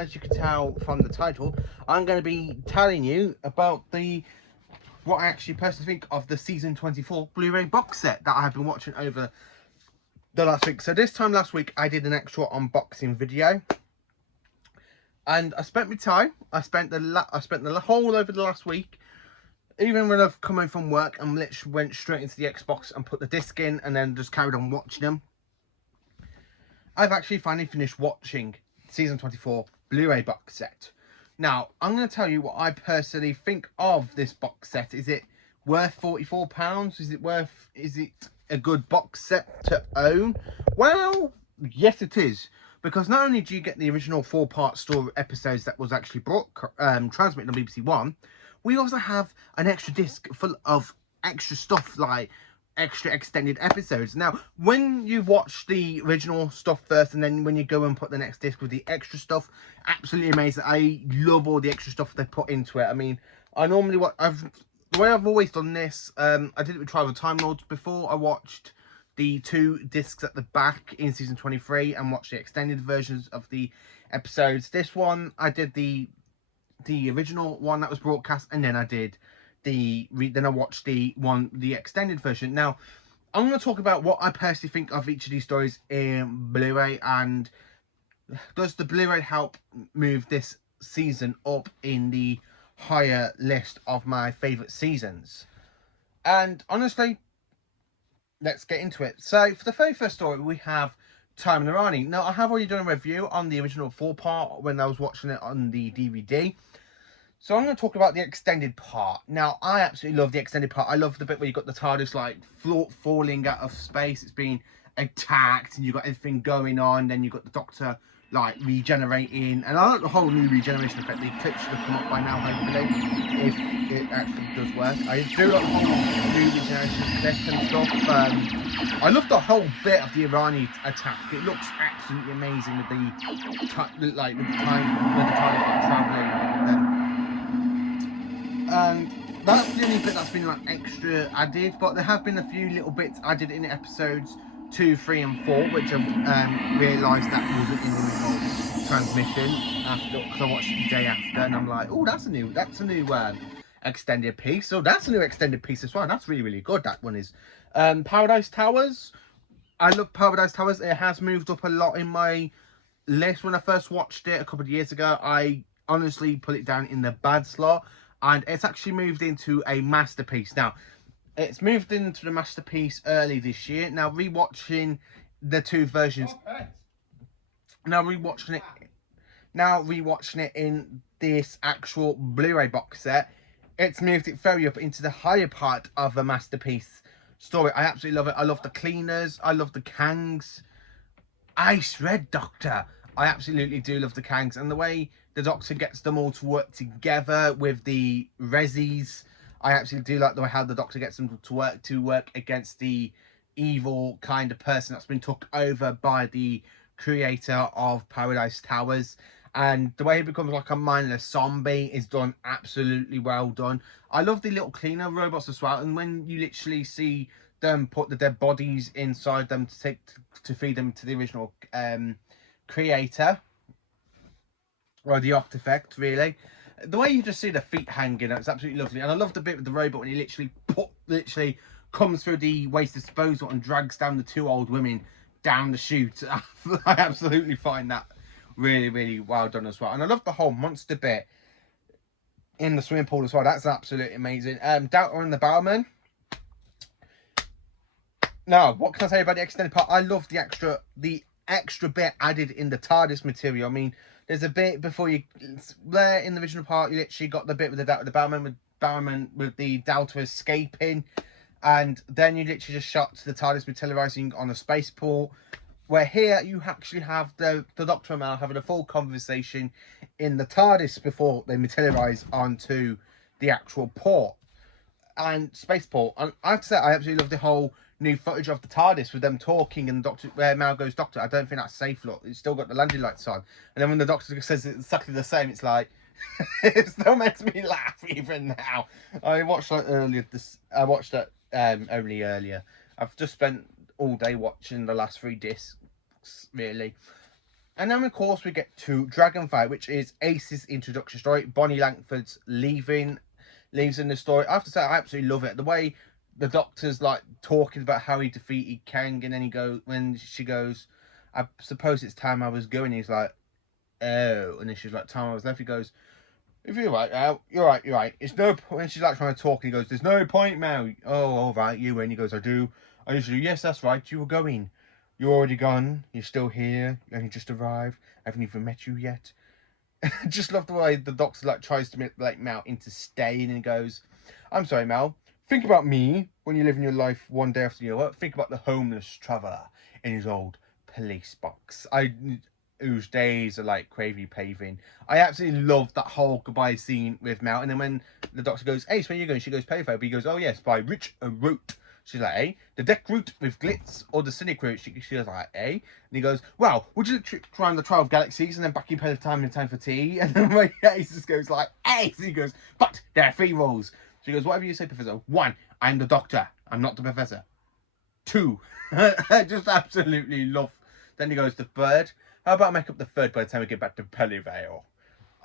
as you can tell from the title, I'm going to be telling you about what I actually personally think of the season 24 Blu-ray box set that I have been watching over the last week. So this time last week, I did an extra unboxing video, and I spent my time. I spent the whole over the last week. Even when I've come home from work, I literally went straight into the Xbox and put the disc in, and then just carried on watching them. I've actually finally finished watching season 24 Blu-ray box set. Now, I'm going to tell you what I personally think of this box set. Is it worth £44? Is it a good box set to own? Well, yes it is. Because not only do you get the original 4-part story episodes that was actually transmitted on BBC One, we also have an extra disc full of extra stuff like extra extended episodes. Now, when you watch the original stuff first, and then when you go and put the next disc with the extra stuff, absolutely amazing. I love all the extra stuff they put into it. I mean, I normally the way I've always done this, I did it with Tribal Time Lords before. I watched the 2 discs at the back in season 23 and watched the extended versions of the episodes. This one, I did the original one that was broadcast, and then I did then I watched the extended version. Now, I'm going to talk about what I personally think of each of these stories in Blu-ray, and does the Blu-ray help move this season up in the higher list of my favourite seasons? And honestly, let's get into it. So, for the very first story, we have Time and Arani. Now, I have already done a review on the original 4-part when I was watching it on the DVD. So I'm going to talk about the extended part. Now, I absolutely love the extended part. I love the bit where you got the TARDIS like falling out of space. It's being attacked, and you've got everything going on. Then you've got the Doctor like regenerating, and I like the whole new regeneration effect. The clip should have come up by now, hopefully, if it actually does work. I do like the whole new regeneration clip and stuff. I love the whole bit of the Irani attack. It looks absolutely amazing with the time traveling. And that's the only bit that's been like extra added, but there have been a few little bits added in episodes 2, 3 and 4, which I've realised that wasn't in the original transmission after, because I watched it the day after, and I'm like, oh, that's a new extended piece. So that's a new extended piece as well. That's really good. That one is. Paradise Towers. I love Paradise Towers. It has moved up a lot in my list. When I first watched it a couple of years ago, I honestly put it down in the bad slot, and it's actually moved into a masterpiece. Now, it's moved into the masterpiece early this year. Now, rewatching the 2 versions. Now rewatching it in this actual Blu-ray box set, it's moved it very up into the higher part of a masterpiece story. I absolutely love it. I love the cleaners. I love the Kangs. Ice Red Doctor. I absolutely do love the Kangs, and the way the Doctor gets them all to work together with the Rezzies. I absolutely do like the way how the Doctor gets them to work against the evil kind of person that's been took over by the creator of Paradise Towers. And the way he becomes like a mindless zombie is done absolutely well done. I love the little cleaner robots as well, and when you literally see them put the dead bodies inside them to feed them to the original creator, or the artifact, really. The way you just see the feet hanging, it's absolutely lovely. And I love the bit with the robot when he literally comes through the waste disposal and drags down the 2 old women down the chute. I absolutely find that really well done as well. And I love the whole monster bit in the swimming pool as well. That's absolutely amazing. Doubter and the Barman. Now, what can I say about the extended part? I love the extra bit added in the TARDIS material. I mean, there's a bit before you there in the original part. You literally got the bit with the Barman with the Doubter escaping, and then you literally just shot the TARDIS materializing on a spaceport. Where here you actually have the Doctor and Mal having a full conversation in the TARDIS before they materialize onto the actual port and spaceport. And I have to say, I absolutely love the whole new footage of the TARDIS with them talking, and Doctor where Mal goes, Doctor, I don't think that's safe. Look, it's still got the landing lights on. And then when the Doctor says it's exactly the same, it's like it still makes me laugh even now. I watched that earlier. I watched that only earlier. I've just spent all day watching the last 3 discs, really. And then, of course, we get to Dragonfire, which is Ace's introduction story. Bonnie Langford's leaves in the story. I have to say, I absolutely love it. The way the Doctor's like talking about how he defeated Kang, and then when she goes, I suppose it's time I was going. He's like, oh, and then she's like, time I was left. He goes, if you're right, Al, you're right. It's no point. When she's like trying to talk, and he goes, there's no point, Mel. Oh, all right, you. And he goes, I do. I usually, yes, that's right. You were going. You're already gone. You're still here. You only just arrived. I haven't even met you yet. Just love the way the Doctor like tries to make like Mel into staying, and goes, I'm sorry, Mel. Think about me when you live in your life one day after your work. Think about the homeless traveller in his old police box. Whose days are like craving paving. I absolutely love that whole goodbye scene with Mel. And then when the Doctor goes, Ace, where are you going? She goes, Payphone. But he goes, oh yes, by Rich and Root. She's like, eh? The deck route with glitz or the cynic route? She goes like, eh? And he goes, well, would you trip around the 12 galaxies and then back in time for tea? And then when Ace just goes like, Ace! He goes, but there are 3 rules. She goes, whatever you say, Professor. 1, I'm the Doctor. I'm not the Professor. 2, I just absolutely love. Then he goes, the 3rd. How about I make up the 3rd by the time we get back to Pellyvale?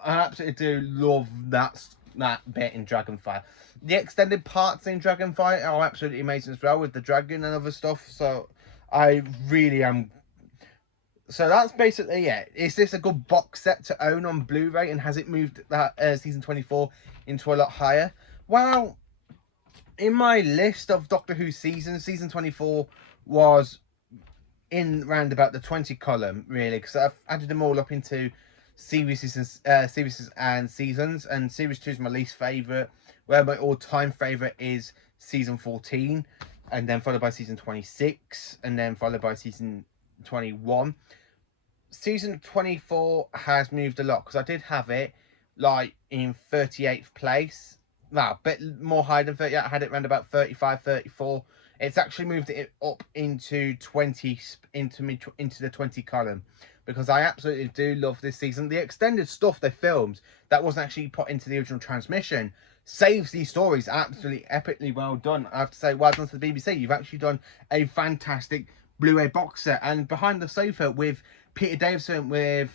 I absolutely do love that bit in Dragonfire. The extended parts in Dragonfire are absolutely amazing as well, with the dragon and other stuff. So I really am. So that's basically it. Is this a good box set to own on Blu-ray, and has it moved that season 24 into a lot higher? Well, in my list of Doctor Who seasons, season 24 was in round about the 20 column, really, because I've added them all up into series and seasons, and series 2 is my least favourite, where my all-time favourite is season 14, and then followed by season 26, and then followed by season 21. Season 24 has moved a lot, because I did have it like in 38th place. Well, a bit more higher than 38. I had it around about 35, 34. It's actually moved it up into 20, into the 20 column, because I absolutely do love this season. The extended stuff they filmed that wasn't actually put into the original transmission saves these stories. Absolutely epically well done. I have to say, well done to the BBC. You've actually done a fantastic Blu-ray box set. And Behind the Sofa with Peter Davison, with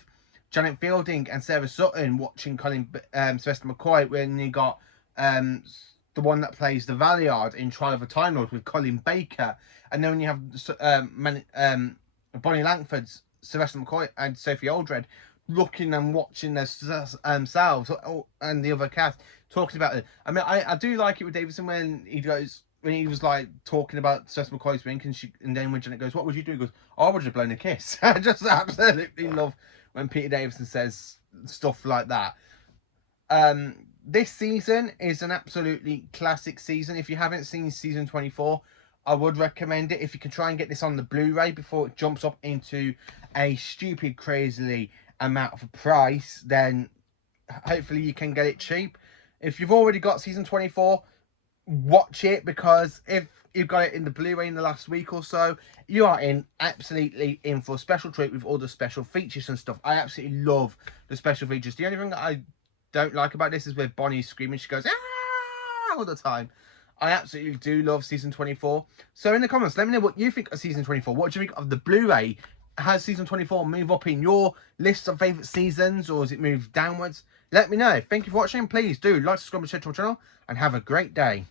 Janet Fielding and Sarah Sutton watching Sylvester McCoy, when you got the one that plays the Valeyard in Trial of a Time Lord with Colin Baker, and then when you have Bonnie Langford's Sylvester McCoy and Sophie Aldred looking and watching themselves and the other cast talking about it. I mean, I do like it with Davison when he was like talking about Sylvester McCoy's wink, and then when Janet goes, what would you do? He goes, oh, I would have blown a kiss. I just absolutely love when Peter Davison says stuff like that. This season is an absolutely classic season. If you haven't seen season 24, I would recommend it. If you can try and get this on the Blu-ray before it jumps up into a stupid, crazily amount of a price, then hopefully you can get it cheap. If you've already got season 24, watch it, because if you've got it in the Blu-ray in the last week or so, you are absolutely in for a special treat with all the special features and stuff. I absolutely love the special features. The only thing that I don't like about this is where Bonnie's screaming. She goes, ah, all the time. I absolutely do love season 24. So in the comments, let me know what you think of season 24. What do you think of the Blu-ray? Has season 24 moved up in your list of favourite seasons, or has it moved downwards? Let me know. Thank you for watching. Please do like, subscribe, and share to our channel, and have a great day.